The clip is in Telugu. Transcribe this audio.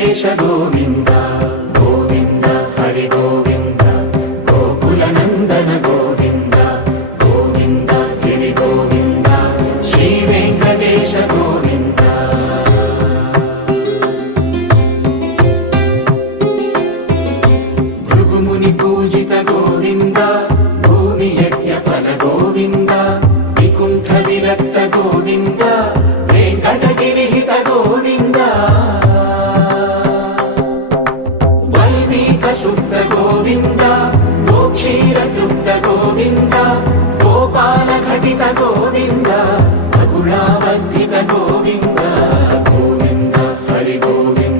వెంకటేశ గోవింద గోవింద హరి గోవింద గోకుల నందన గోవింద గోవింద గిరి గోవింద శ్రీ వెంకటేశ గోవింద భృగుముని పూజిత గోవింద భూమి యజ్ఞ ఫల గోవింద వికుంఠ విరక్త గోవింద వెంకటగిరిహిత గోవింద వల్మీక శుద్ధ గోవింద గోక్షీర తృప్త గోవింద గోపాల ఘటిత గోవింద